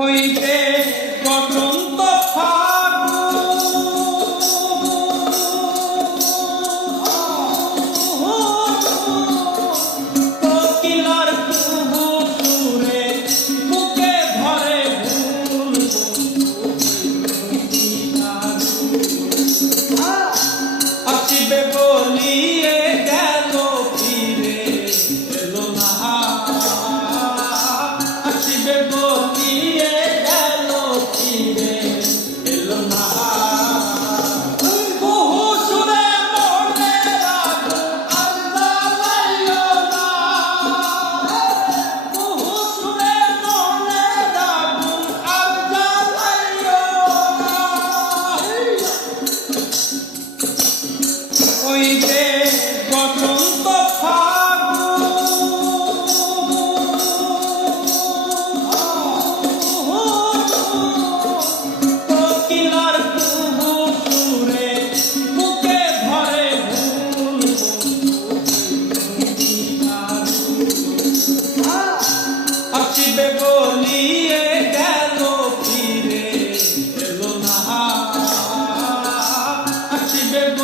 হইতে গ্রন্থ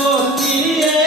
Oh, dear.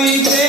we did.